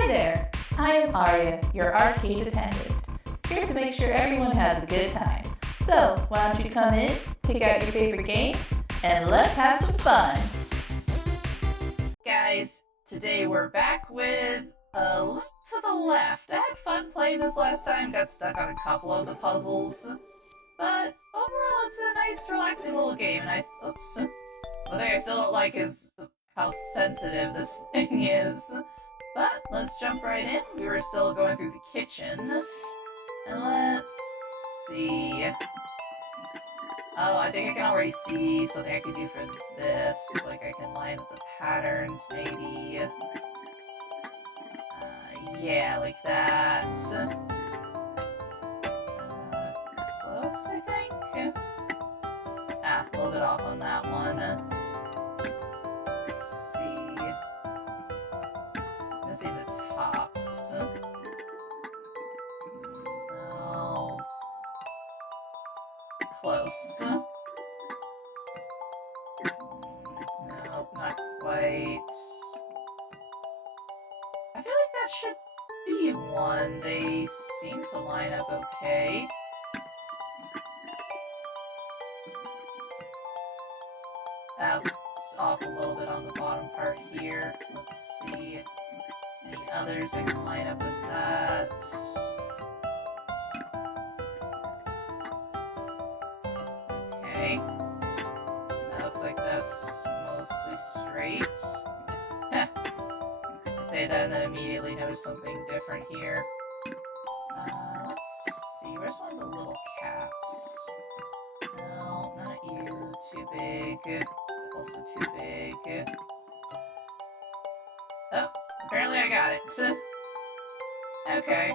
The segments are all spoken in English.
Hi there, I am Arya, your arcade attendant, here to make sure everyone has a good time. So, why don't you come in, pick out your favorite game, and let's have some fun! Guys, today we're back with A Link to the Left. I had fun playing this last time, got stuck on a couple of the puzzles, but overall it's a nice, relaxing little game, and one thing I still don't like is how sensitive this thing is. But let's jump right in. We were still going through the kitchen. And let's see. Oh, I think I can already see something I could do for this. Like I can line up the patterns, maybe. Yeah, like that. Close, I think? A little bit off on that one. Let's see. Missing the tops. No. Close. Nope, not quite. I feel like that should be one. They seem to line up okay. That's off a little bit on the bottom part here. Let's see. Any others I can line up with that? Okay. That looks like that's mostly straight. I say that and then immediately notice something different here. Let's see. Where's one of the little caps? No, not you. Too big. Also too big. Oh, apparently I got it. Okay.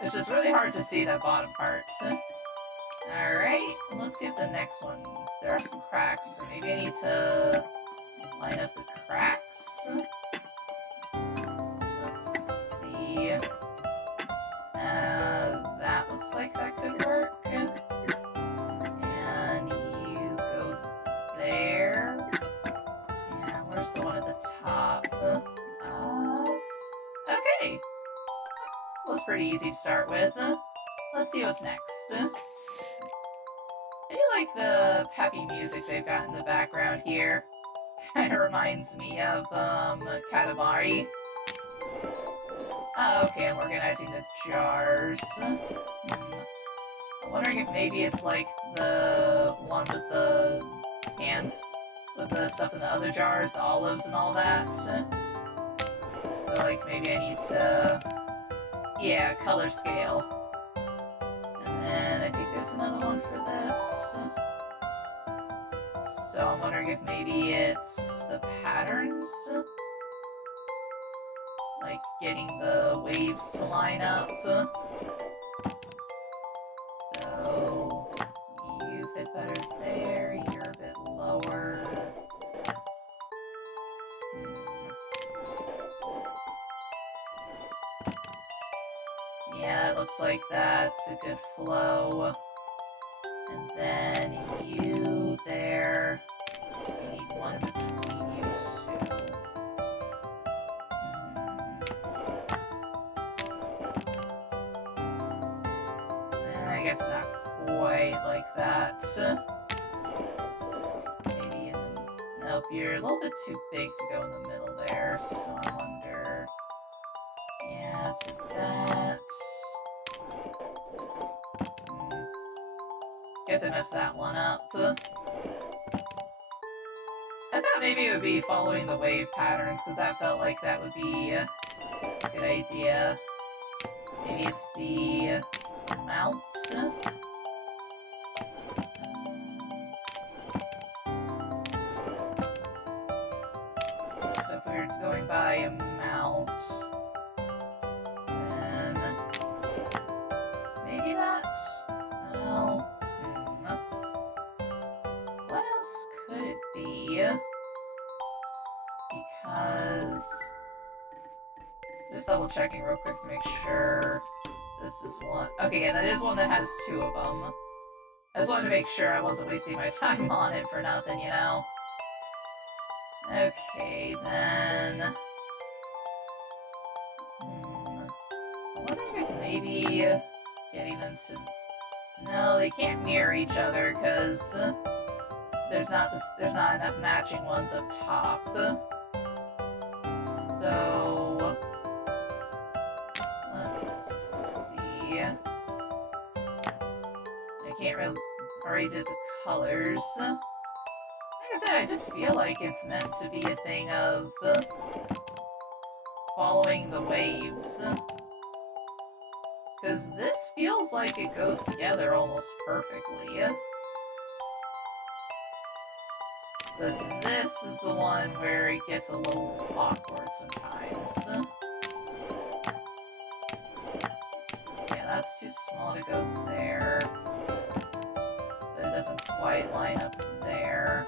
It's just really hard to see that bottom part. Alright, let's see if the next one... There are some cracks, so maybe I need to line up the cracks. Let's see. That looks like that could work. And you go there. And where's the one at the top? Okay. Was pretty easy to start with. Let's see what's next. I do like the happy music they've got in the background here. Kind of reminds me of Katamari. Okay, I'm organizing the jars. I'm wondering if maybe it's like the one with the cans with the stuff in the other jars, the olives and all that. So like maybe I need to, yeah, color scale. And then I think there's another one for this. So I'm wondering if maybe it's the patterns? Like getting the waves to line up. So you fit better there, you're a bit lower. Yeah, it looks like that's a good flow. And then you there. Let's see, one between you two. I guess not quite like that. Maybe in the... Nope, you're a little bit too big to go in the middle there, so I wonder... Yeah, to that. Guess I messed that one up. I thought maybe it would be following the wave patterns, because that felt like that would be a good idea. Maybe it's the mount. So if we were going by a mount, then maybe that? No. What else could it be? Because... Just double checking real quick to make sure this is one. Okay, yeah, that is one that has two of them. I just wanted to make sure I wasn't wasting my time on it for nothing, you know? Okay, then... maybe getting them to... No, they can't mirror each other because there's not enough matching ones up top. So let's see. I can't really... Already did the colors. Like I said, I just feel like it's meant to be a thing of following the waves. Because this feels like it goes together almost perfectly. But this is the one where it gets a little awkward sometimes. So yeah, that's too small to go there. But it doesn't quite line up there.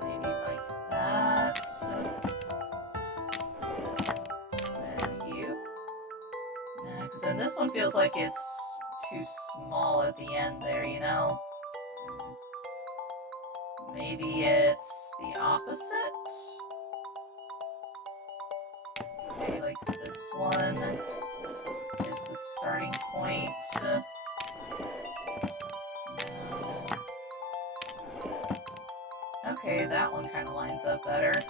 Maybe like that. Because then this one feels like it's too small at the end there, you know? Maybe it's the opposite? Maybe like this one is the starting point. No. Okay, that one kind of lines up better.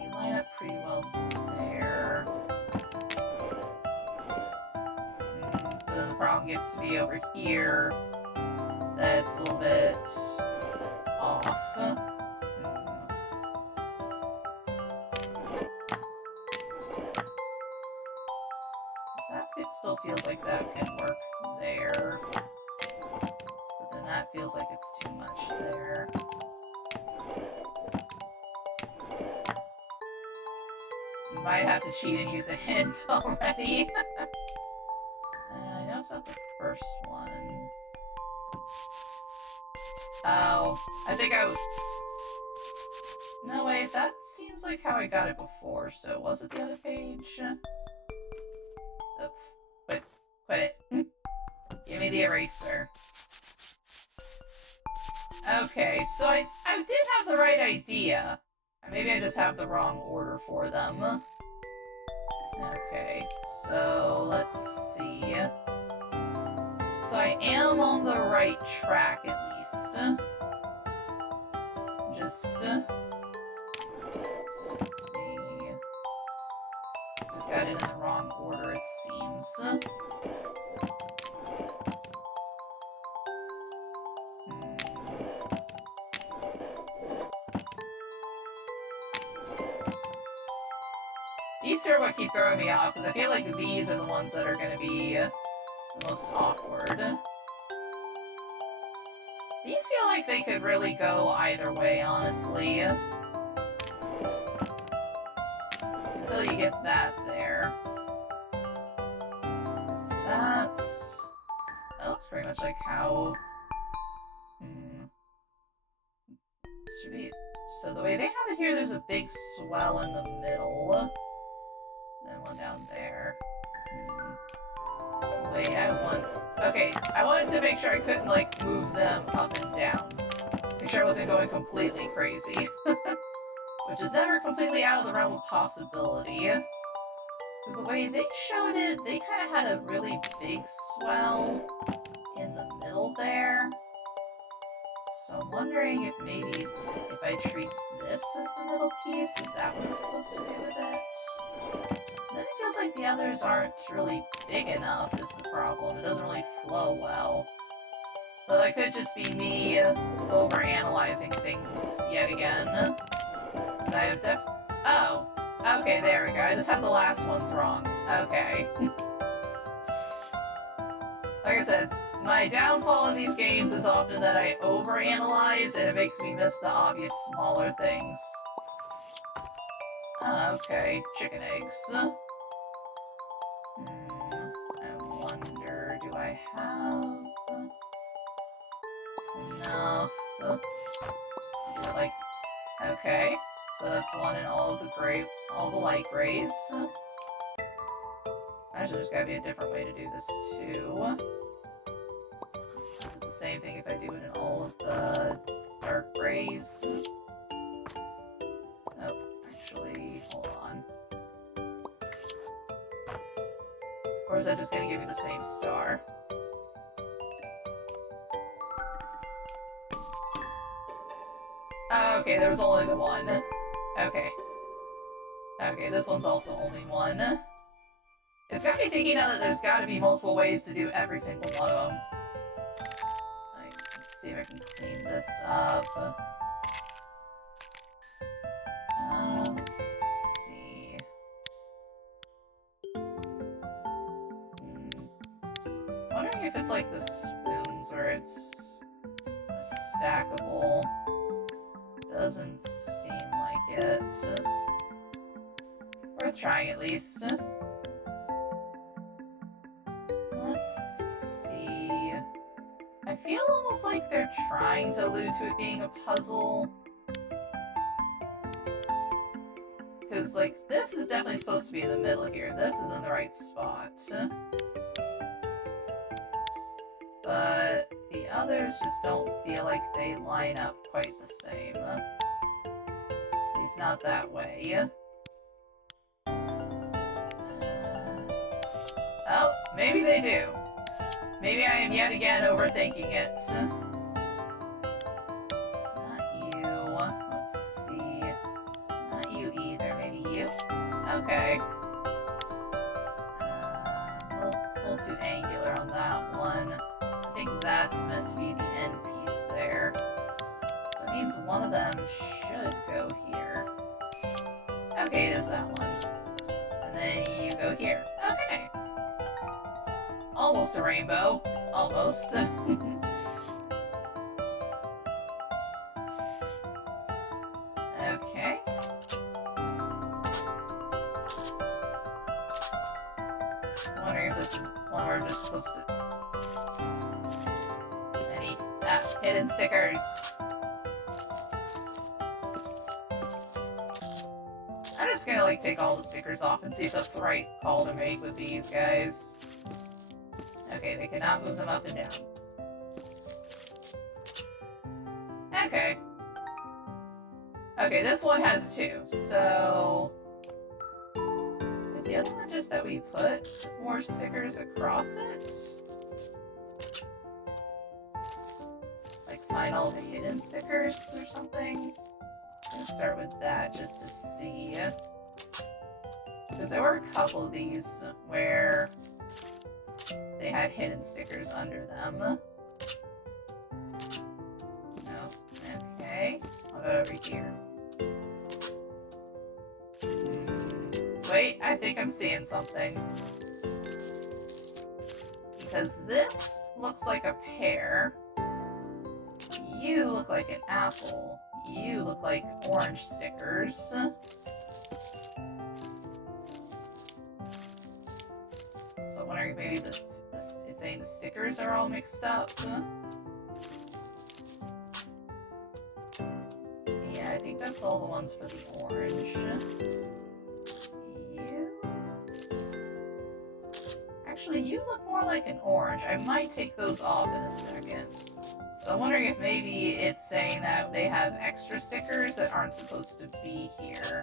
You line up pretty well there. The problem gets to be over here. That's a little bit off. That still feels like that can work there. But then that feels like it's too much there. You might have to cheat and use a hint already. I know it's not the first one. Oh, I think I was... No, wait, that seems like how I got it before, so was it the other page? Oh, quit it. Give me the eraser. Okay, so I did have the right idea. Maybe I just have the wrong order for them. Okay, so let's see. So I am on the right track at least. Just got it in the wrong order, it seems. These two are what keep throwing me off, because I feel like these are the ones that are going to be the most awkward. These feel like they could really go either way, honestly. Until you get that there. That looks pretty much like how... Should be... So the way they have it here, there's a big swell in the middle. Then one down there. Wait, Okay, I wanted to make sure I couldn't, like, move them up and down. Make sure I wasn't going completely crazy. Which is never completely out of the realm of possibility. Because the way they showed it, they kind of had a really big swell in the middle there. So I'm wondering if maybe if I treat this as the middle piece, is that what I'm supposed to do with it? Then it feels like the others aren't really big enough is the problem. It doesn't really flow well. But that could just be me overanalyzing things yet again. Because I have Oh! Okay, there we go. I just have the last ones wrong. Okay. Like I said, my downfall in these games is often that I overanalyze and it makes me miss the obvious smaller things. Okay, chicken eggs. I wonder, do I have enough? Is it like, okay, so that's one in all of the light grays. Actually, there's gotta be a different way to do this too. Is it the same thing if I do it in all of the dark grays? Oh, actually, hold on. Or is that just gonna give me the same star? Okay, there was only the one. Okay. Okay, this one's also only one. It's got me thinking now that there's gotta be multiple ways to do every single one of them. Let's see if I can clean this up. Let's see. Wondering if it's like the spoons where it's stackable. Doesn't seem like it. Worth trying at least. Let's see. I feel almost like they're trying to allude to it being a puzzle. Because, like, this is definitely supposed to be in the middle here. This is in the right spot. But the others just don't feel like they line up quite the same. At least not that way. Oh, maybe they do. Maybe I am yet again overthinking it. Not you. Let's see. Not you either. Maybe you? Okay. A little too angular on that one. I think that's meant to be the end piece there. So that means one of them should go here. Okay, it is that one. And then you go here. Okay. Almost a rainbow. Almost. Okay. I'm wondering if this is one where I'm just supposed to... Any hidden stickers. I'm just gonna like take all the stickers off and see if that's the right call to make with these guys. Okay, they cannot move them up and down. Okay. Okay, this one has two, so... Is the other one just that we put more stickers across it? Like, find all the hidden stickers or something? I'm gonna start with that just to see. Because there were a couple of these where they had hidden stickers under them. No. Okay. How about over here? Wait, I think I'm seeing something. Because this looks like a pear. You look like an apple. You look like orange stickers. So I'm wondering if maybe it's saying the stickers are all mixed up. Yeah, I think that's all the ones for the orange. You? Actually, you look more like an orange. I might take those off in a second. So I'm wondering if maybe it's saying that they have extra stickers that aren't supposed to be here.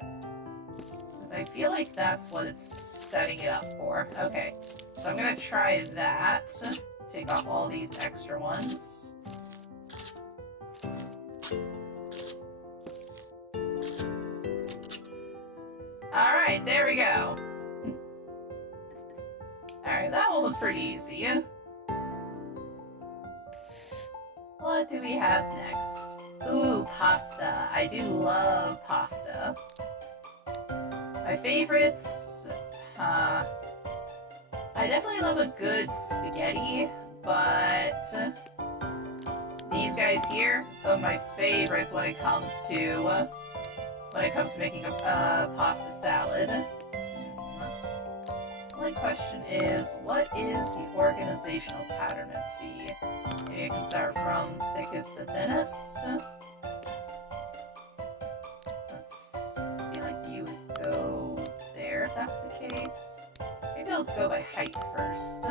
Because I feel like that's what it's setting it up for. Okay, so I'm gonna try that. Take off all these extra ones. Alright, there we go. Alright, that one was pretty easy. What do we have next? Ooh, pasta. I do love pasta. My favorites, I definitely love a good spaghetti, but these guys here, some of my favorites when it comes to making a pasta salad. My question is, what is the organizational pattern meant to be? Maybe I can start from thickest to thinnest. I feel like you would go there if that's the case. Maybe I'll go by height first.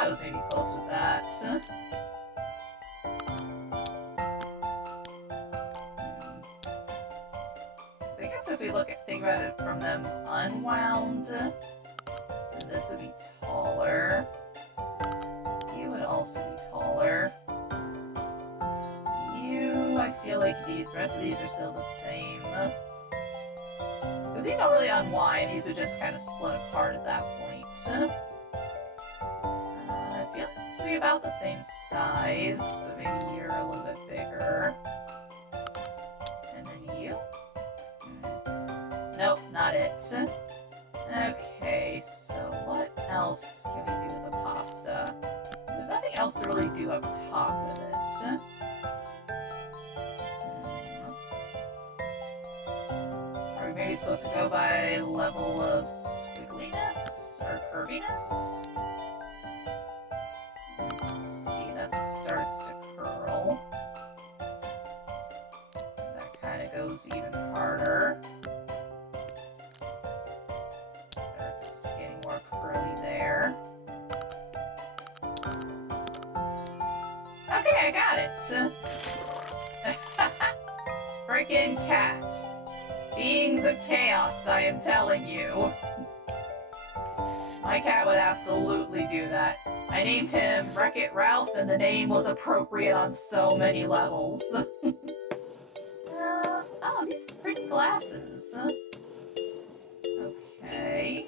thought I was maybe close with that. So I guess if we think about it from them unwound, then this would be taller. You would also be taller. You, I feel like the rest of these are still the same. Because these don't really unwind, these would just kind of split apart at that point. I feel like this would be about the same size, but maybe you're a little bit bigger. And then you? Nope, not it. Okay, so what else can we do with the pasta? There's nothing else to really do up top with it. Are we maybe supposed to go by level of squiggliness or curviness? Let's see, that starts to curl. That kind of goes even harder. Starts getting more curly there. Okay, I got it! Frickin' cat. Beings of chaos, I am telling you. My cat would absolutely do that. I named him Wreck-It Ralph, and the name was appropriate on so many levels. Oh, these are pretty glasses. Okay.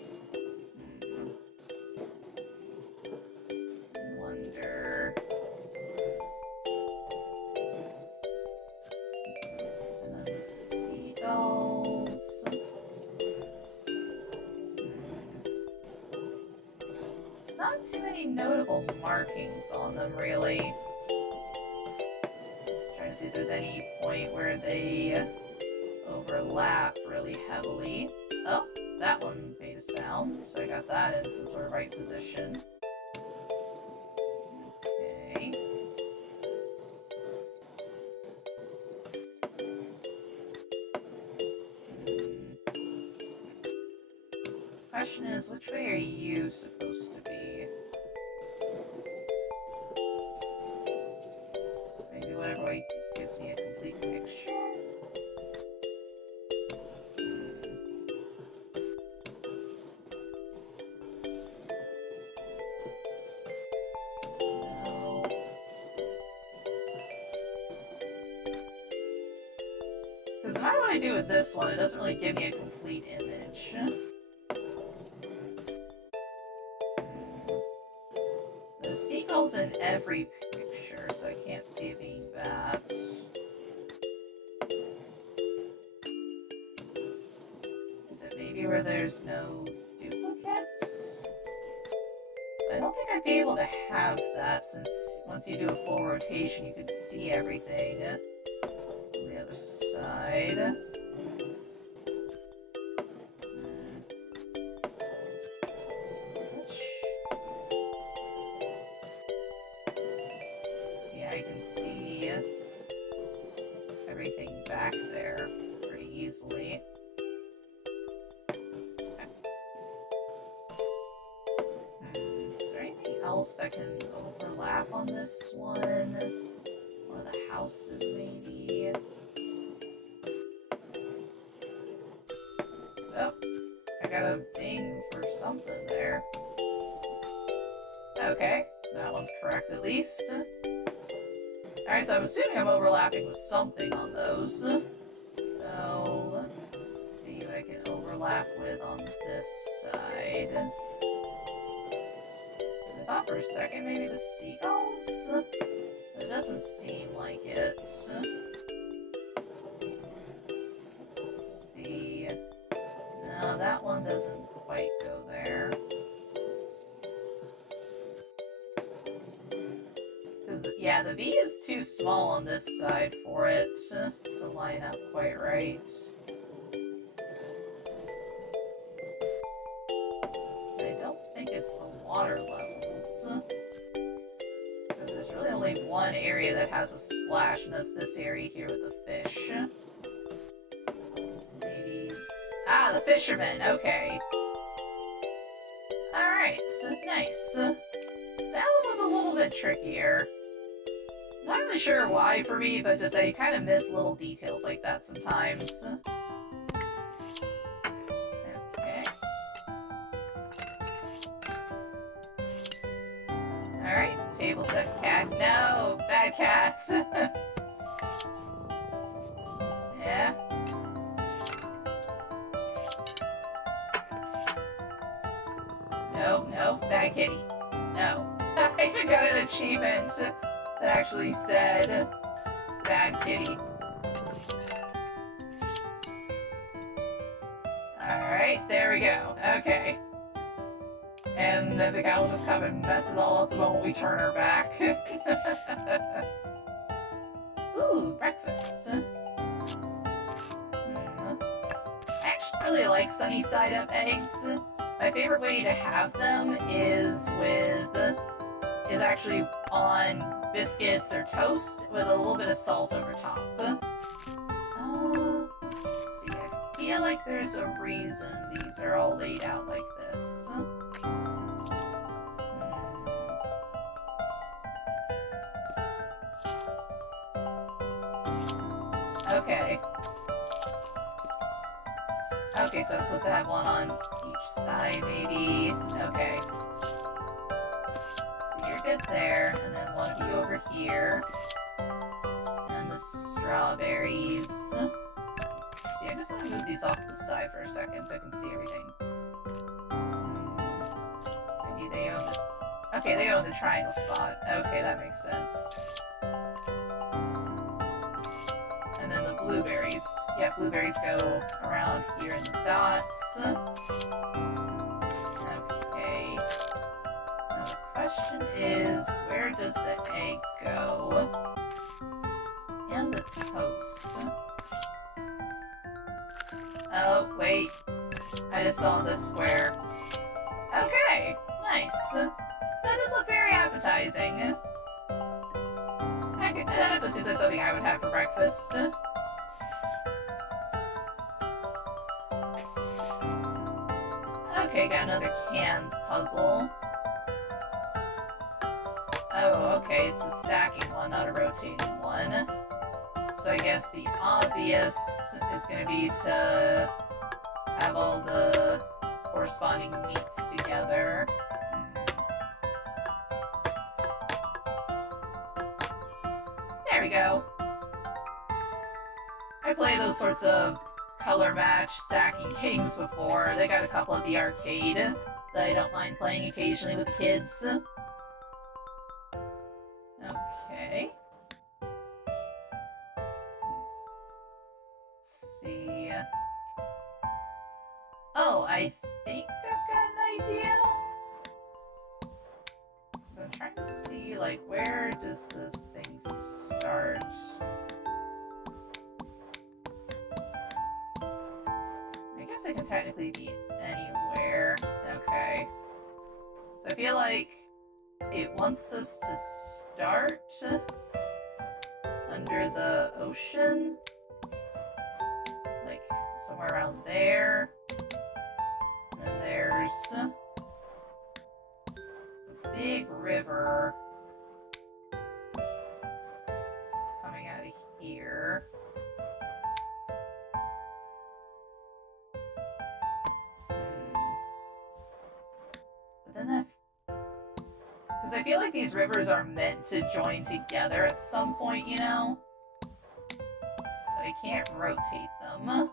Wonder... And then the seagulls... There's not too many notable markings on them, really. Trying to see if there's any point where they overlap really heavily. Oh, that one made a sound, so I got that in some sort of right position. Okay. Question is, which way are you supposed to be? So maybe whatever way gives me a complete picture. No. Because no matter what I do with this one, it doesn't really give me a complete image. There's seagulls in every picture, so I can't see it being that. Is it maybe where there's no duplicates? I don't think I'd be able to have that, since once you do a full rotation, you can see everything on the other side. Yeah, I can see everything back there pretty easily. Is there anything else that can overlap on this one? One of the houses, maybe? Oh, I got a ding for something there. Okay, that one's correct at least. Alright, so I'm assuming I'm overlapping with something on those. So, let's see what I can overlap with on this side. I thought for a second maybe the seagulls? It doesn't seem like it. Let's see. No, that one doesn't quite go there. Yeah, the V is too small on this side for it to line up quite right. I don't think it's the water levels. Because there's really only one area that has a splash, and that's this area here with the fish. Maybe... Ah, the fisherman! Okay. Alright, nice. That one was a little bit trickier. Not really sure why for me, but just I kind of miss little details like that sometimes. Okay. Alright, table set cat. No! Bad cats! Yeah. No, no, bad kitty. No. I even got an achievement that actually said bad kitty. Alright, there we go. Okay. And then the guy will just come and mess it all up the moment we turn her back. Ooh, breakfast. I actually really like sunny side up eggs. My favorite way to have them is actually on biscuits or toast with a little bit of salt over top. Let's see. I feel like there's a reason these are all laid out like this. Okay. Okay, so I'm supposed to have one on each side, maybe. Okay. So you're good there, and then one of you over here. And the strawberries. Let's see, I just want to move these off to the side for a second so I can see everything. Maybe they own the... Okay, they own the triangle spot. Okay, that makes sense. And then the blueberries. Yeah, blueberries go around here in the dots. Okay. Now the question is, where does the egg go? And the toast. Oh, wait. I just saw this square. Okay, nice. That does look very appetizing. That definitely seems like something I would have for breakfast. Okay, got another cans puzzle. Oh, okay, it's a stacking one, not a rotating one. So I guess the obvious is going to be to have all the corresponding meats together. There we go. I played those sorts of color match stacking games before. They got a couple at the arcade that I don't mind playing occasionally with the kids. Okay. Let's see. Oh, I think I've got an idea. I'm trying to see, like, where does this thing start? I guess it can technically be anywhere. Okay. So I feel like it wants us to start under the ocean. Like, somewhere around there. And then there's a big river coming out of here. But then that... Because I feel like these rivers are meant to join together at some point, you know? But I can't rotate them.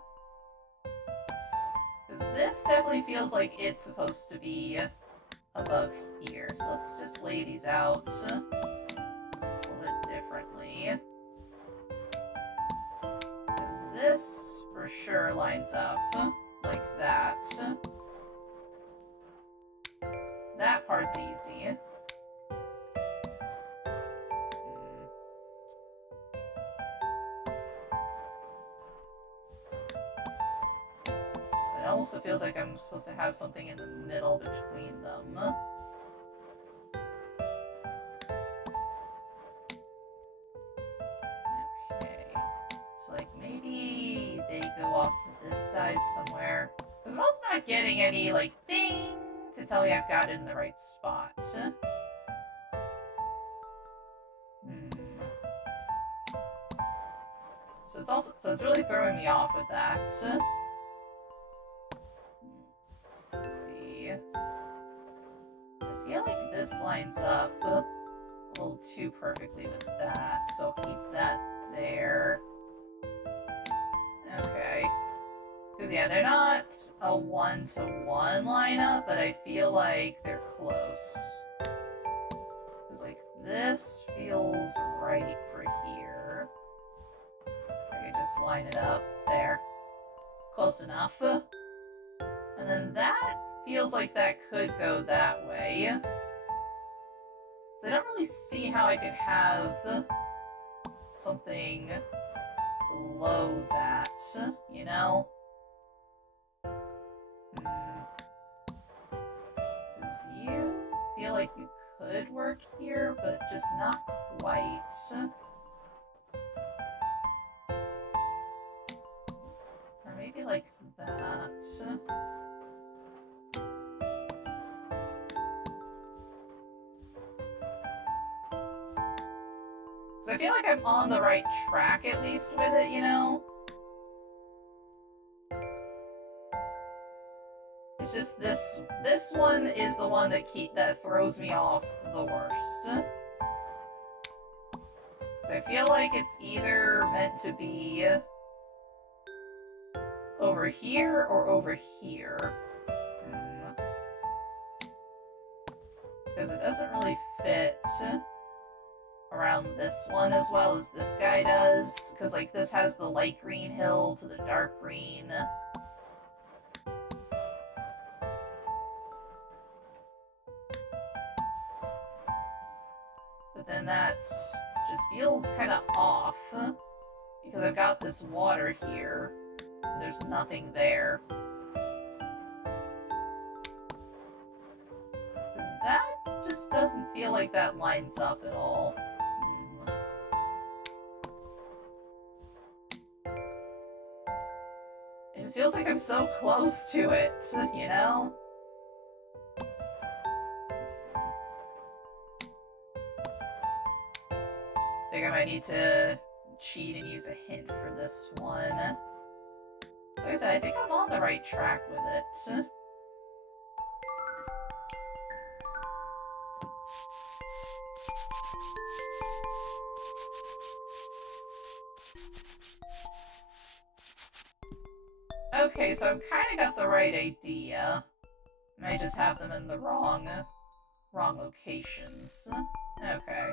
Because this definitely feels like it's supposed to be above here. So let's just lay these out a little bit differently. Because this for sure lines up like that. That part's easy. It also feels like I'm supposed to have something in the middle between them. Okay. So, like, maybe they go off to this side somewhere. Because I'm also not getting any, like, ding to tell me I've got it in the right spot. So it's really throwing me off with that. Let's see. I feel like this lines up a little too perfectly with that, so I'll keep that there. Okay. Because, yeah, they're not a one-to-one lineup, but I feel like they're close. Because, like, this feels right for here. I could just line it up there. Close enough. And then that feels like that could go that way. So I don't really see how I could have something below that, you know? Because you feel like you could work here, but just not quite. Or maybe like that. I feel like I'm on the right track, at least, with it, you know? It's just this one is the one that throws me off the worst. So I feel like it's either meant to be over here or over here. Because it doesn't really fit around this one as well as this guy does, because like this has the light green hill to the dark green. But then that just feels kind of off, because I've got this water here, and there's nothing there. Because that just doesn't feel like that lines up at all. It feels like I'm so close to it, you know? I think I might need to cheat and use a hint for this one. Like I said, I think I'm on the right track with it. Okay, so I've kind of got the right idea. I might just have them in the wrong locations. Okay.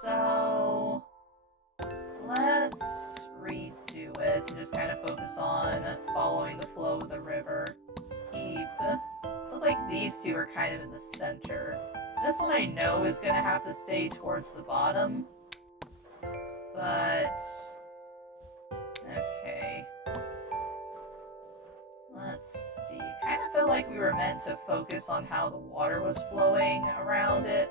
So let's redo it and just kind of focus on following the flow of the river. Looks like these two are kind of in the center. This one I know is going to have to stay towards the bottom. But okay. Let's see. Kind of felt like we were meant to focus on how the water was flowing around it.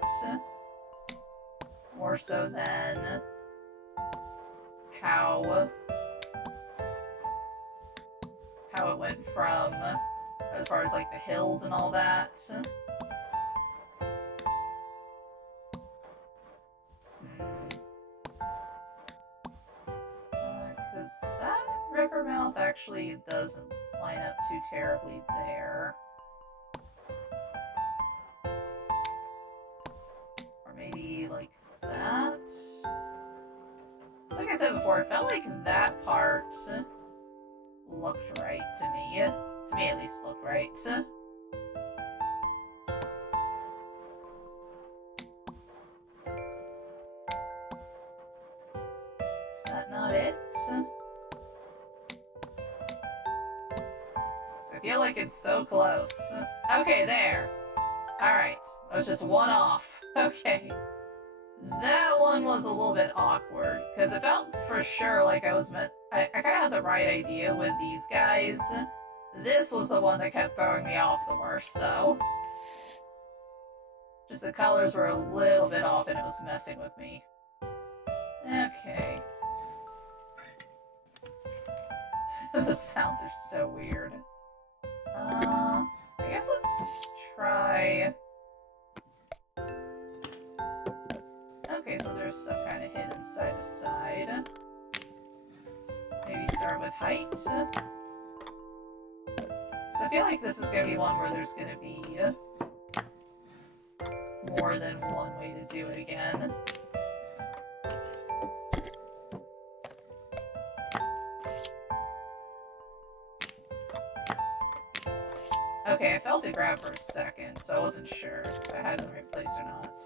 More so than how it went from, as far as like the hills and all that. Because that river mouth actually doesn't line up too terribly there. Or maybe like that. Like I said before, it felt like that part looked right to me. To me at least looked right. Is that not it? I feel like it's so close. Okay, there. Alright. I was just one off. Okay. That one was a little bit awkward, because it felt for sure like I was meant... I kind of had the right idea with these guys. This was the one that kept throwing me off the worst, though. Just the colors were a little bit off and it was messing with me. Okay. The sounds are so weird. I guess let's try... Okay, so there's some kind of hidden side to side. start with height. I feel like this is gonna be one where there's gonna be more than one way to do it again. Okay, I felt it grab for a second, so I wasn't sure if I had it in the right place or not.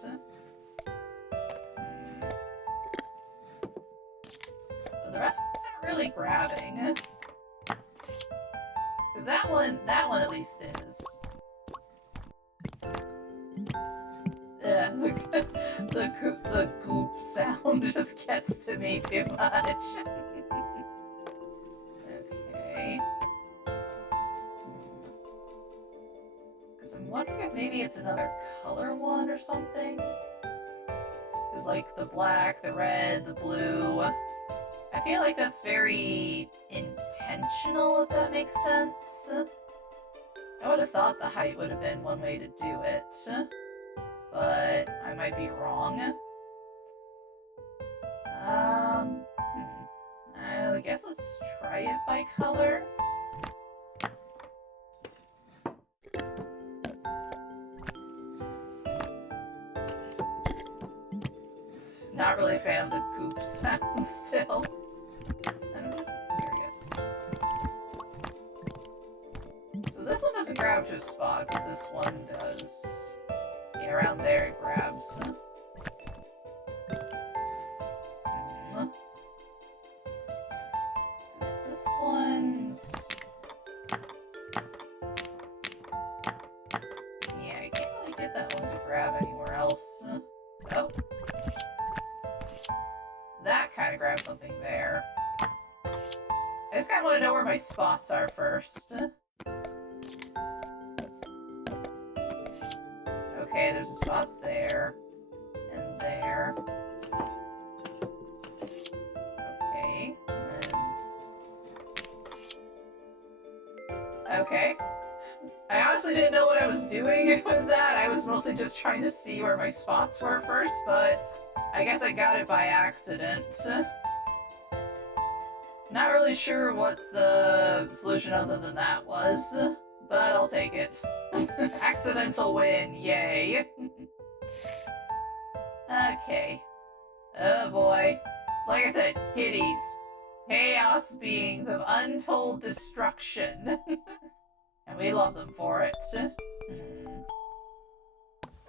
But the rest isn't really grabbing. Because that one at least is. Yeah, the goop sound just gets to me too much. Okay. Because I'm wondering if maybe it's another color one or something. Because, like, the black, the red, the blue. I feel like that's very intentional, if that makes sense. I would have thought the height would have been one way to do it. But I might be wrong. I guess let's try it by color. Not really a fan of the goop sound still. I'm just curious. So this one doesn't grab to a spot, but this one does. Yeah, around there it grabs. This one's... Yeah, I can't really get that one to grab anywhere else. Oh. That kind of grabs something there. I just kind of want to know where my spots are first. Okay, there's a spot there. And there. Okay. And then... Okay. I honestly didn't know what I was doing with that. I was mostly just trying to see where my spots were first, but I guess I got it by accident. Not really sure what the solution other than that was, but I'll take it. Accidental win, yay. Okay. Oh boy. Like I said, kitties. Chaos beings of untold destruction. And we love them for it.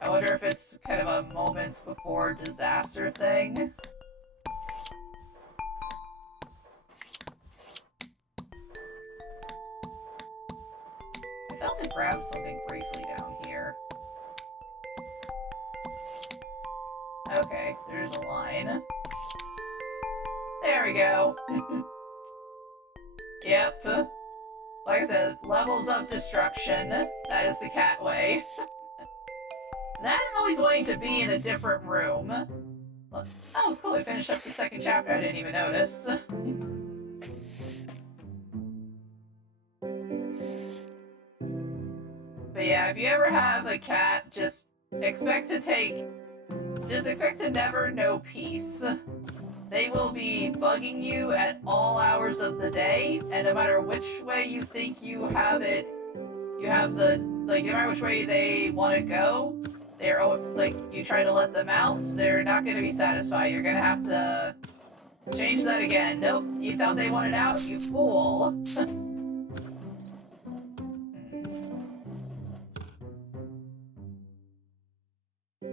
I wonder if it's kind of a moments before disaster thing. I felt it grab something briefly down here. Okay, there's a line. There we go. Yep. Like I said, levels of destruction. That is the cat way. That I'm always wanting to be in a different room. Oh, cool, I finished up the second chapter, I didn't even notice. But yeah, if you ever have a cat, just expect to never know peace. They will be bugging you at all hours of the day, and no matter which way you think you have it, no matter which way they want to go, they're, like, you try to let them out, they're not going to be satisfied. You're going to have to change that again. Nope, you thought they wanted out, you fool. I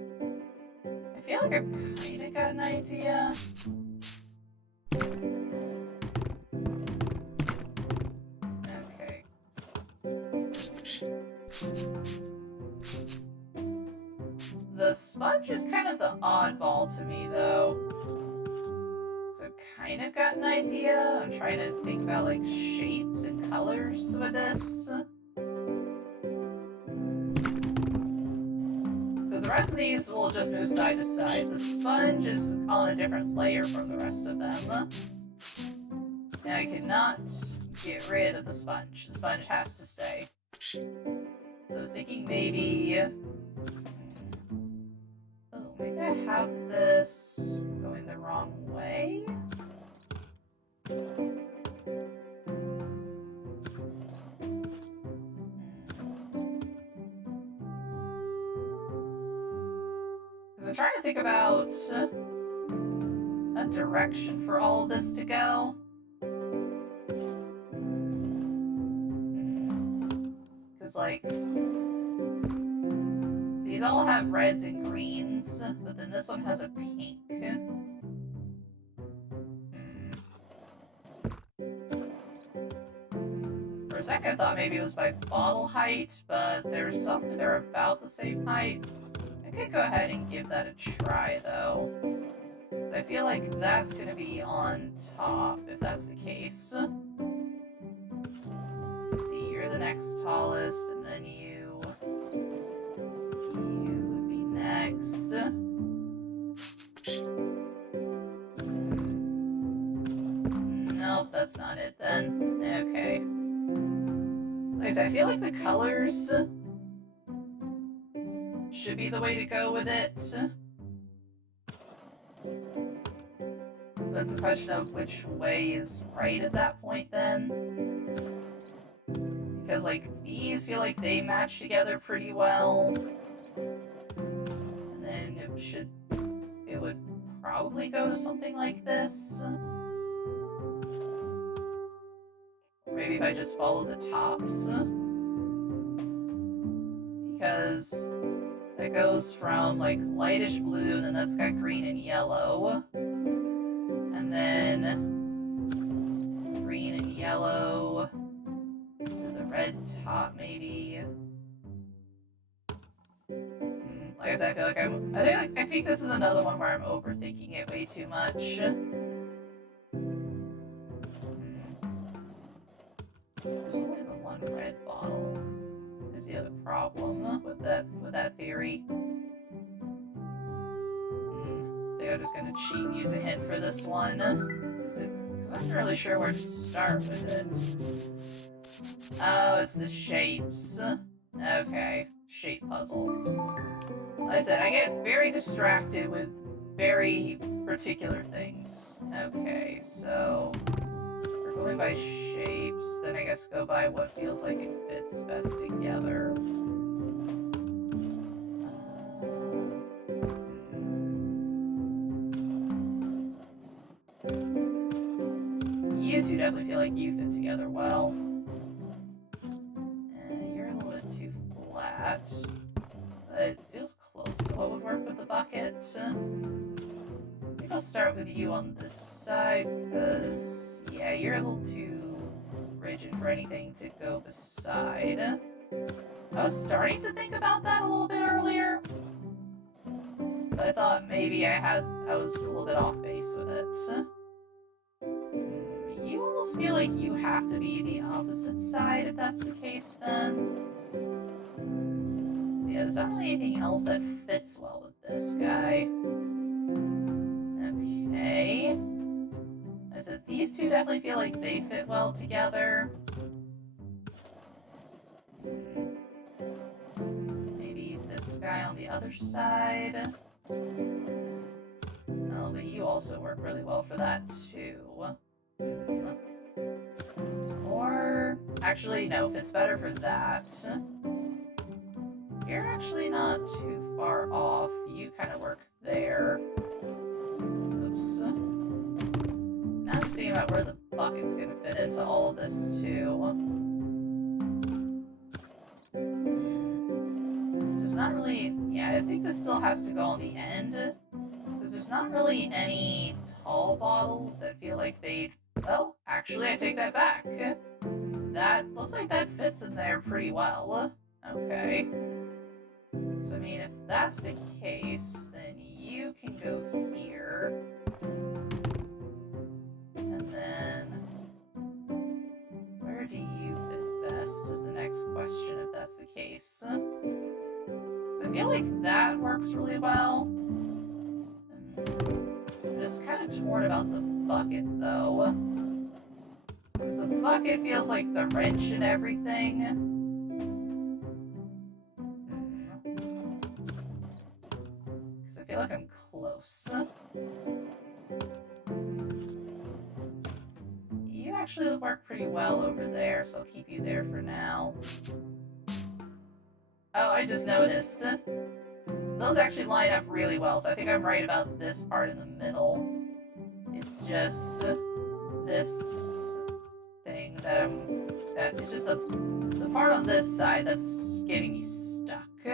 feel like I've kind of got an idea. Okay. The sponge is kind of the oddball to me, though. So I've kind of got an idea. I'm trying to think about, like, shapes and colors with this. Because the rest of these will just move side to side. The sponge is on a different layer from the rest of them. And I cannot get rid of the sponge. The sponge has to stay. So I was thinking maybe... Oh, maybe I have this going the wrong way? I'm trying to think about a direction for all of this to go. Because, like, these all have reds and greens, but then this one has a pink. For a second I thought maybe it was by bottle height, but there's some that are about the same height. I could go ahead and give that a try, though. Because I feel like that's going to be on top, if that's the case. Let's see, you're the next tallest, and then you would be next. Nope, that's not it then. Okay. Like I said, I feel like the colors should be the way to go with it. That's a question of which way is right at that point then. Because, like, these feel like they match together pretty well. And then it would probably go to something like this. Or maybe if I just follow the tops. Because that goes from, like, lightish blue, and then that's got green and yellow. And then green and yellow to the red top, maybe. Like I said, I feel like I think this is another one where I'm overthinking it way too much. There's only the one red bottle. Is the other problem with that theory. I think I'm just gonna cheat and use a hint for this one. Because I'm not really sure where to start with it. Oh, it's the shapes. Okay, shape puzzle. Like I said, I get very distracted with very particular things. Okay, so we're going by shapes, then I guess go by what feels like it fits best together. You two definitely feel like you fit together well. You're a little bit too flat, but it feels close to what would work with the bucket. I think I'll start with you on this side, because, yeah, you're a little too rigid for anything to go beside. I was starting to think about that a little bit earlier, but I thought maybe I was a little bit off base with it. You almost feel like you have to be the opposite side if that's the case, then. Yeah, there's not really anything else that fits well with this guy. Okay. I said these two definitely feel like they fit well together. Maybe this guy on the other side. Oh, but you also work really well for that, too. Or, actually, no, fits better for that. You're actually not too far off. You kind of work there. Oops. Now I'm just thinking about where the bucket's gonna fit into all of this, too. So there's not really... Yeah, I think this still has to go on the end. Because there's not really any tall bottles that feel like they'd... Oh, actually, I take that back. That looks like that fits in there pretty well. Okay. So, I mean, if that's the case, then you can go here. And then... where do you fit best is the next question, if that's the case. So I feel like that works really well. I'm just kind of torn about the bucket, though. Because the bucket feels like the wrench and everything. Because I feel like I'm close. You actually work pretty well over there, so I'll keep you there for now. Oh, I just noticed. those actually line up really well, so I think I'm right about this part in the middle. It's just this thing that it's just the part on this side that's getting me stuck. So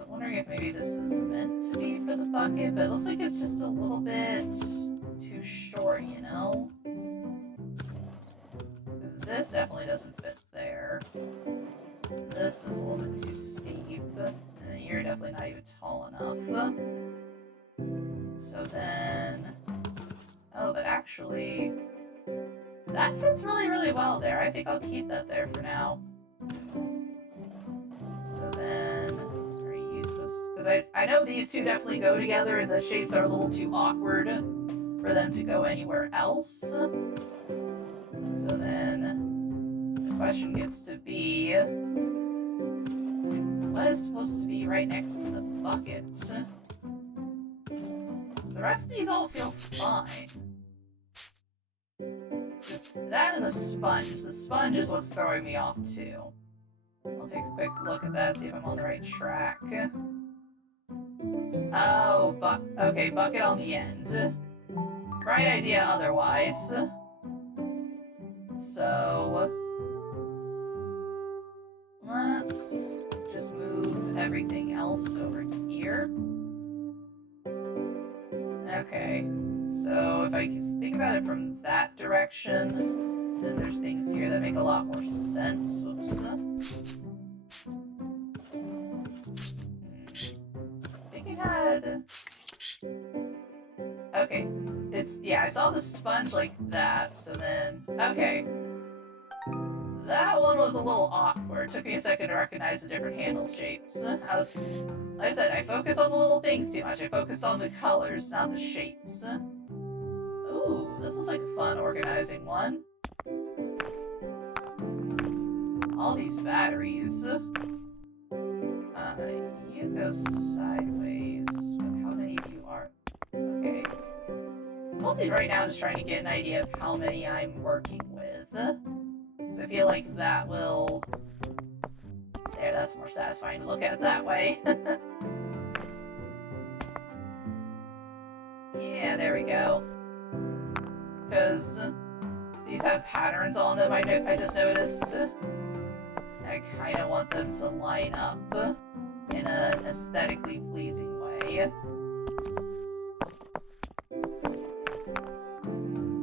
I'm wondering if maybe this is meant to be for the bucket, but it looks like it's just a little bit too short, you know? Because this definitely doesn't fit there. This is a little bit too steep, and then you're definitely not even tall enough. So then... Oh, but actually... That fits really, really well there. I think I'll keep that there for now. So then... Because I know these two definitely go together, and the shapes are a little too awkward for them to go anywhere else. So then... The question gets to be... What is supposed to be right next to the bucket? The rest of these all feel fine. Just that and the sponge. The sponge is what's throwing me off too. I'll take a quick look at that, see if I'm on the right track. Oh, okay, bucket on the end. Right idea otherwise. So... Let's just move everything else over here. Okay, so if I think about it from that direction, then there's things here that make a lot more sense. Whoops. I think it had... Okay, yeah, I saw the sponge like that, so then... Okay. That one was a little awkward. Took me a second to recognize the different handle shapes. Like I said, I focus on the little things too much. I focused on the colors, not the shapes. Ooh, this was like a fun organizing one. All these batteries. You go sideways, but how many of you are... Okay. Mostly right now just trying to get an idea of how many I'm working with. Because I feel like that will... There, that's more satisfying to look at that way. Yeah, there we go. Because these have patterns on them, I just noticed. I kind of want them to line up in an aesthetically pleasing way.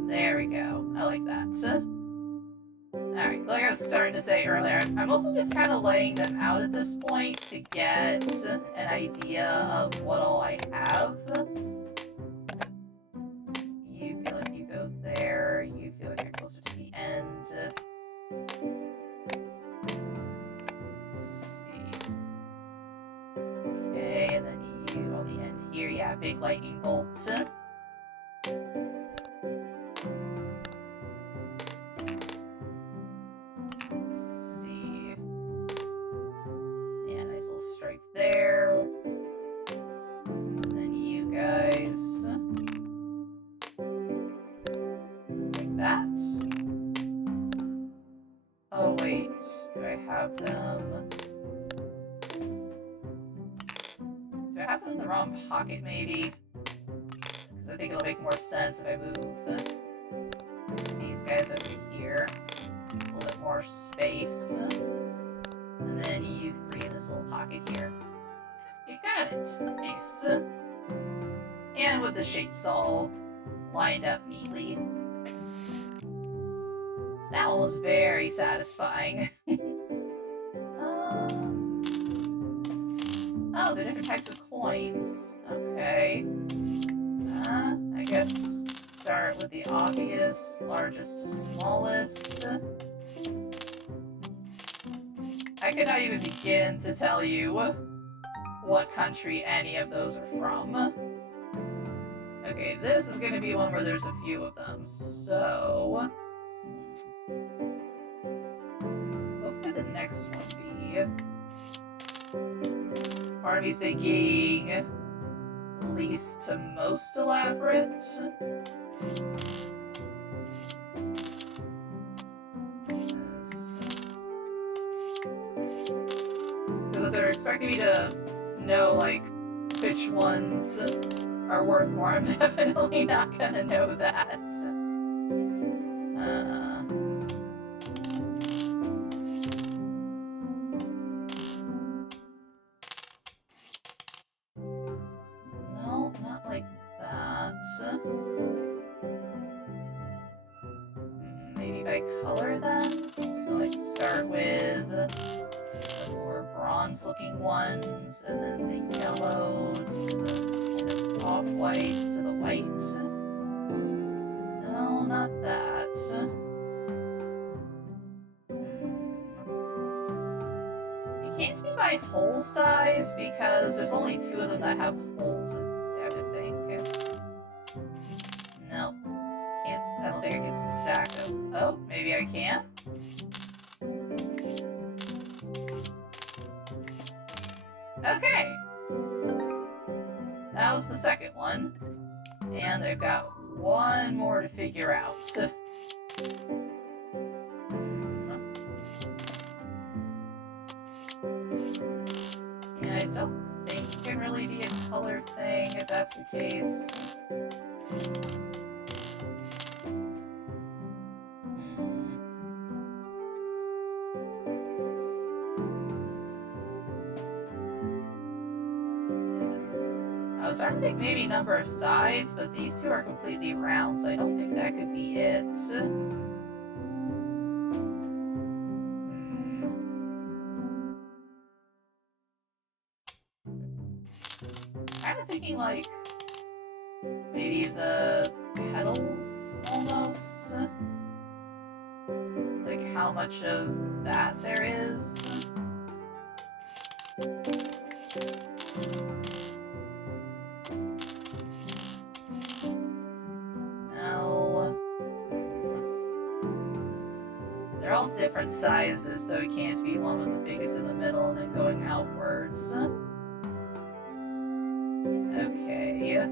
There we go. I like that. Alright, like I was starting to say earlier, I'm also just kind of laying them out at this point to get an idea of what all I have. You feel like you go there, you feel like you're closer to the end. Let's see. Okay, and then you on the end here, yeah, big lightning bolt. There. And then you guys like that. Oh wait, do I have them? Do I have them in the wrong pocket maybe? Because I think it'll make more sense if I move these guys over here. A little bit more space. And then you three in this little pocket here. You got it. Nice. And with the shapes all lined up neatly. That one was very satisfying. Oh, they're different types of coins. Okay. I guess start with the obvious, largest to smallest. I could not even begin to tell you what country any of those are from. Okay, this is gonna be one where there's a few of them, so... What could the next one be? Part of me's thinking... least to most elaborate? they're expecting me to know, like, which ones are worth more. I'm definitely not gonna know that. No, not like that. Maybe by color then? So, like, start with the more bronze-looking ones, and then the yellow to the kind of off-white to the white. No, not that. It can't be by hole size, because there's only 2 of them that have holes in them, I think. Nope. Can't, I don't think I can stack them. Oh, maybe I can? Okay. That was the second one. And they've got one more to figure out. Yeah, I don't think it can really be a color thing if that's the case. I was starting to think maybe number of sides, but these 2 are completely round, so I don't think that could be it. Kind of thinking like maybe the petals almost. Like how much of that there is. No. They're all different sizes, so it can't be one with the biggest in the middle and then going outwards. Okay.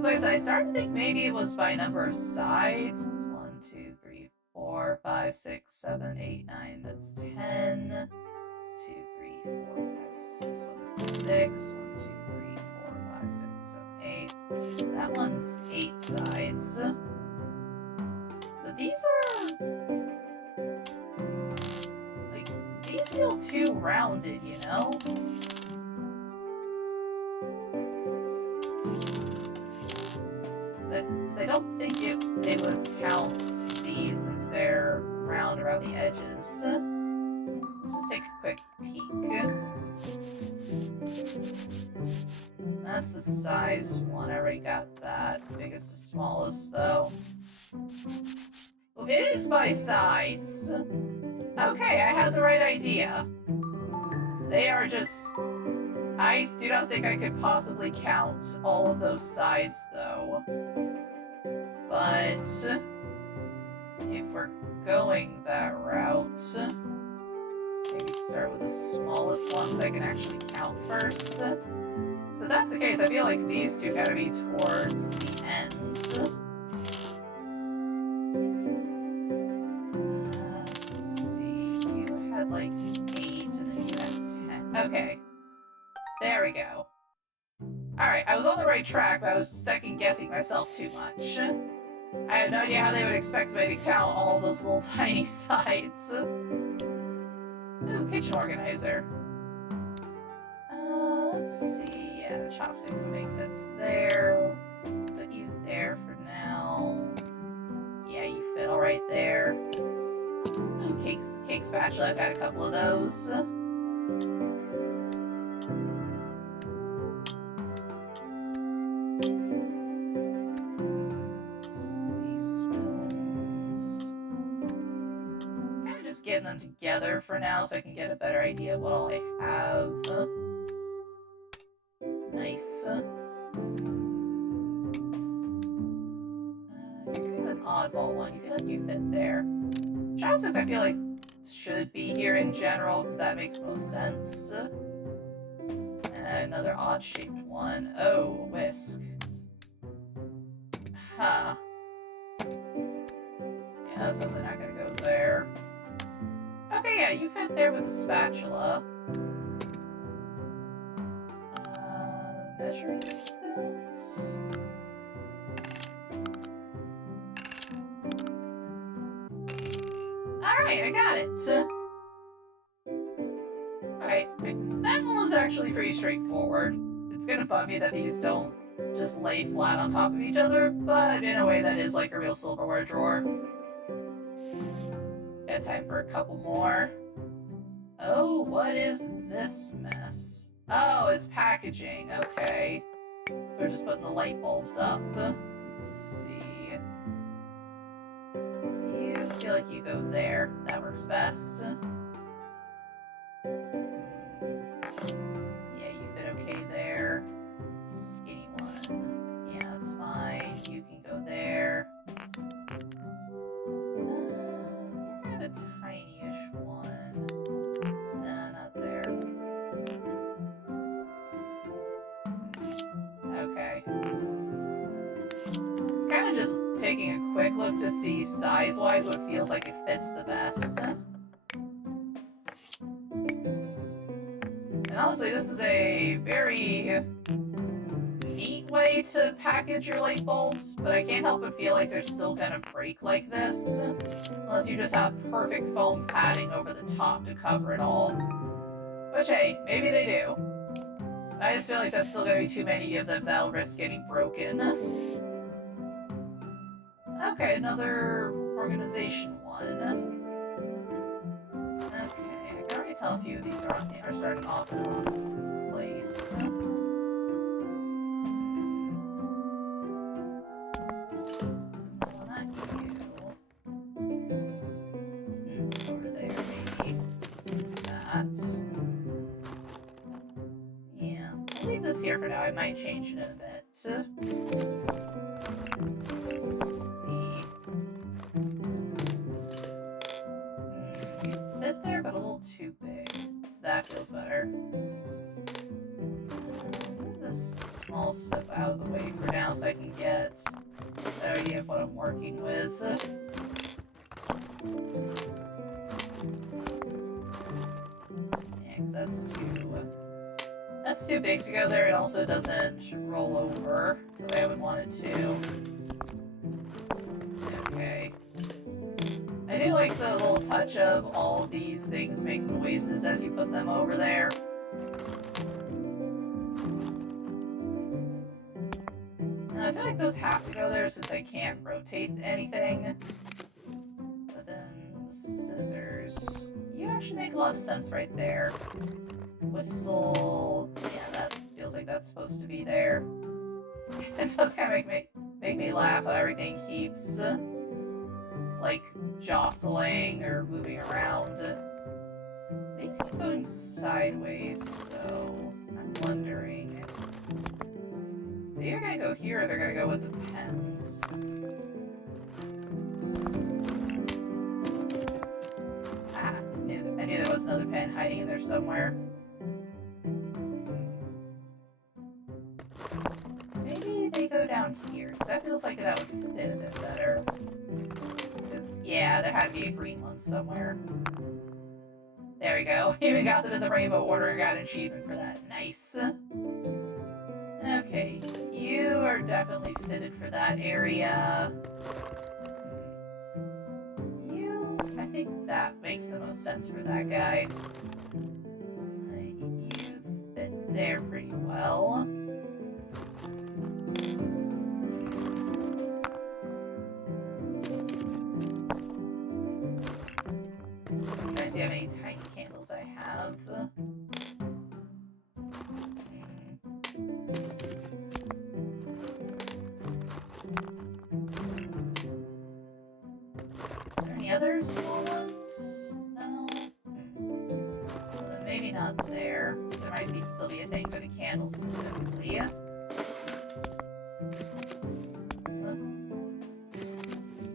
Like I said, I started to think maybe it was by number of sides. 1, 2, 3, 4, 5, 6, 7, 8, 9. That's 10. 2, 3, 4, 5, 6. 1 is 6. 1, 2, 3, 4, 5, 6, 7, 8. That one's 8 sides. But these are... like, these feel too rounded, you know? Because I don't think they would count these since they're round around the edges. Let's just take a quick peek. That's the size one. I already got that. Biggest to smallest, though. Oh, it is by sides. Okay, I had the right idea. They are just... I do not think I could possibly count all of those sides, though. But if we're going that route, maybe start with the smallest ones I can actually count first. So if that's the case, I feel like these 2 gotta be towards the ends. Let's see, you had like 8 and then you had 10. Okay, there we go. Alright, I was on the right track, but I was second guessing myself too much. I have no idea how they would expect me to count all those little tiny sides. Ooh, kitchen organizer. Let's see. Yeah, chopsticks would make sense there. Put you there for now. Yeah, you fit all right there. Ooh, cake spatula. I've got a couple of those. Getting them together for now so I can get a better idea of what all I have. Knife. You're kind of an oddball one. You feel like you fit there. Chopsticks I feel like should be here in general because that makes most sense. And another odd shaped one. Oh, whisk. Huh. Yeah, that's something not gonna go there. Okay, Okay, yeah, you fit there with a spatula. Measuring spoons. Alright, I got it. Alright, that one was actually pretty straightforward. It's gonna bug me that these don't just lay flat on top of each other, but in a way that is like a real silverware drawer. Got time for a couple more. Oh, what is this mess? Oh, it's packaging. Okay. So we're just putting the light bulbs up. Let's see. You feel like you go there. That works best. Yeah, you fit okay there. Skinny one. Yeah, that's fine. You can go there. You're kind of a tiny-ish one. Nah, not there. Okay. Kind of just taking a quick look to see size-wise what feels like it fits the best. And honestly, this is a very neat way to package your light bulbs, but I can't help but feel like they're still gonna break like this, unless you just have perfect foam padding over the top to cover it all. Which, hey, maybe they do. I just feel like that's still gonna be too many of them that'll risk getting broken. Okay, another organization one. Okay, I can already tell a few of these are starting off in the wrong place. Well, not you. Over there, maybe. That. Yeah, I'll leave this here for now. I might change it in a bit. Let's see. You fit there, but a little too big. That feels better. Move this small stuff out of the way for now so I can get an idea of what I'm working with. Yeah, because that's too big to go there. It also doesn't roll over the way I would want it to. Okay. I do like the little touch of all of these things make noises as you put them over there. Now, I feel like those have to go there since I can't rotate anything. But then the scissors. You actually make a lot of sense right there. Whistle. Yeah, that feels like that's supposed to be there. It does kind of make me laugh how everything keeps like jostling or moving around. They keep going sideways, so I'm wondering. They're either gonna go here or they're gonna go with the pens. Ah, I knew there was another pen hiding in there somewhere. Maybe they go down here, because that feels like that would fit a bit better. Because, yeah, there had to be a green one somewhere. There we go. Even got them in the rainbow order and got an achievement for that. Nice. Okay, you are definitely fitted for that area. You, I think that makes the most sense for that guy. You fit there pretty well. I'm trying to see how many tiny candles I have. Are there any other small ones? No? Well, then maybe not there. There might still be a thing for the candles specifically.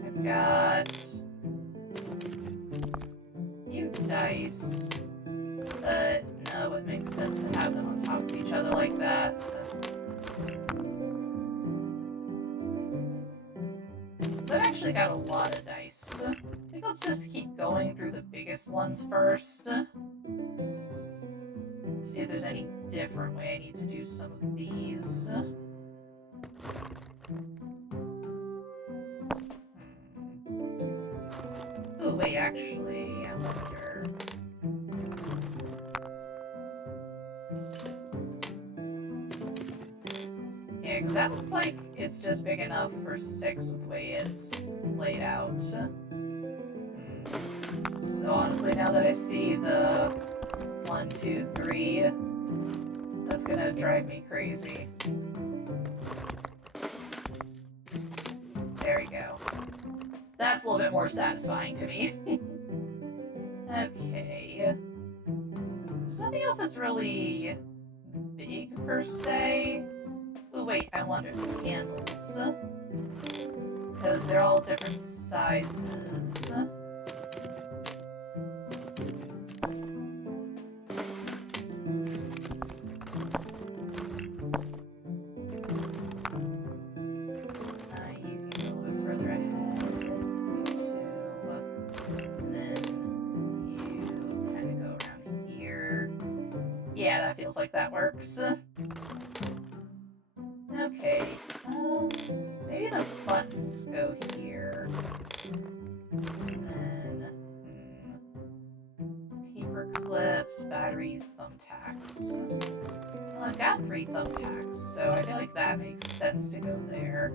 I've got dice, but no, it makes sense to have them on top of each other like that. I've actually got a lot of dice. I think I'll let's just keep going through the biggest ones first. See if there's any different way I need to do some of these. Oh, wait, actually, I wonder... Yeah, because that looks like it's just big enough for 6 with the way it's laid out. Though honestly, now that I see the 1, 2, 3, that's gonna drive me crazy. There we go. That's a little bit more satisfying to me. Okay. There's nothing else that's really big, per se. Oh, wait, I wonder the candles. Because they're all different sizes. Yeah, that feels like that works. Okay, maybe the buttons go here. And then, paper clips, batteries, thumbtacks. Well, I've got 3 thumbtacks, so I feel like that makes sense to go there.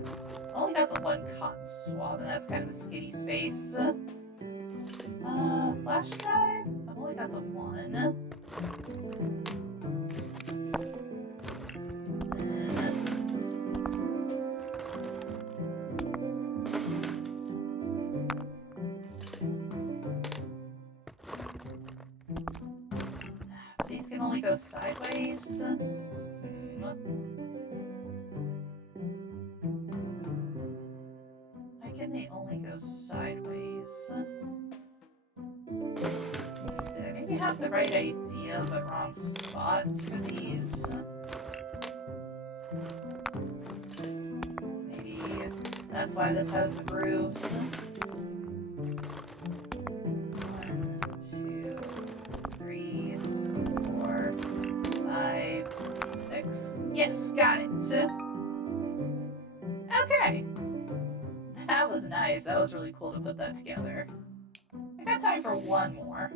I only got the 1 cotton swab, and that's kind of a skinny space. Flash drive? I've only got the 1. These can only go sideways. Why can they only go sideways? Did I maybe have the right idea but wrong spots for these? Maybe that's why this has the grooves. 1, 2, 3, 4, 5, 6. Yes, got it. Okay. That was nice. That was really cool to put that together. I got time for one more.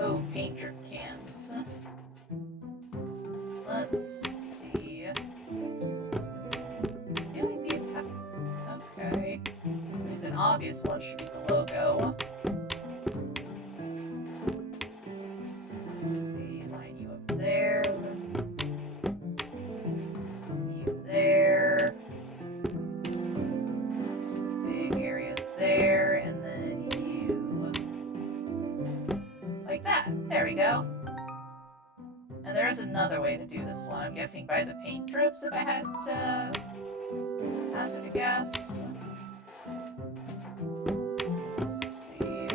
Oh, paint drip cans. Let's see. I feel like these have... Okay. There's an obvious one, should be the logo. Let's see, line you up there. You there. Just a big area there, and then you... like that. There we go. And there is another way to do this one. I'm guessing by the paint drips, if I had to hazard a guess. Let's see.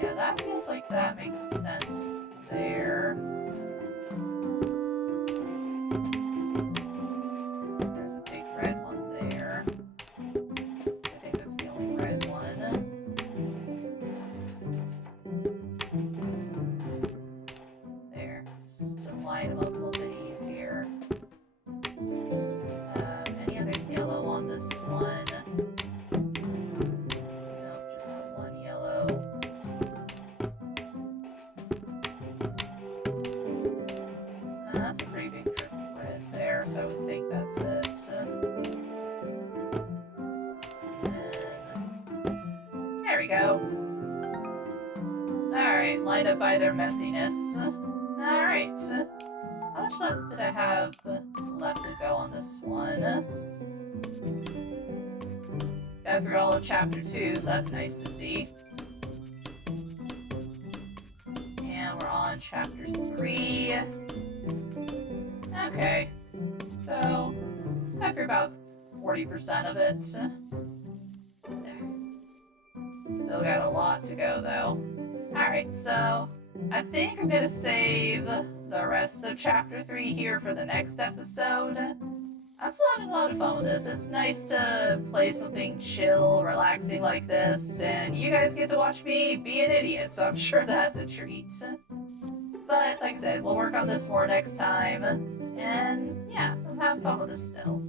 Yeah, that feels like that makes sense there. There's a big red one there. I think that's the only red one. There, just to line them up a little bit easier. Any other yellow on this one? Nope, just the one yellow. That's a pretty big drip of red there, so I would think that's it. And there we go. Alright, lined up by their messiness. Alright. How much left did I have left to go on this one? Got through all of chapter 2, so that's nice to see. And we're on chapter 3. Okay. So, got through about 40% of it. Still got a lot to go, though. Alright, so I think I'm gonna save the rest of chapter 3 here for the next episode. I'm still having a lot of fun with this. It's nice to play something chill, relaxing like this, and you guys get to watch me be an idiot, so I'm sure that's a treat. But like I said, we'll work on this more next time, and yeah, I'm having fun with this still.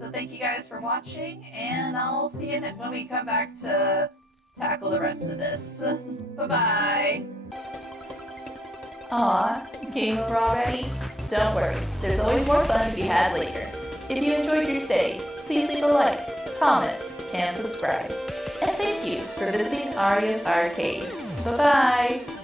So thank you guys for watching, and I'll see you when we come back to tackle the rest of this. Bye-bye! Aw, game over already? Don't worry, there's always more fun to be had later. If you enjoyed your stay, please leave a like, comment, and subscribe. And thank you for visiting Arya's Arcade. Bye-bye!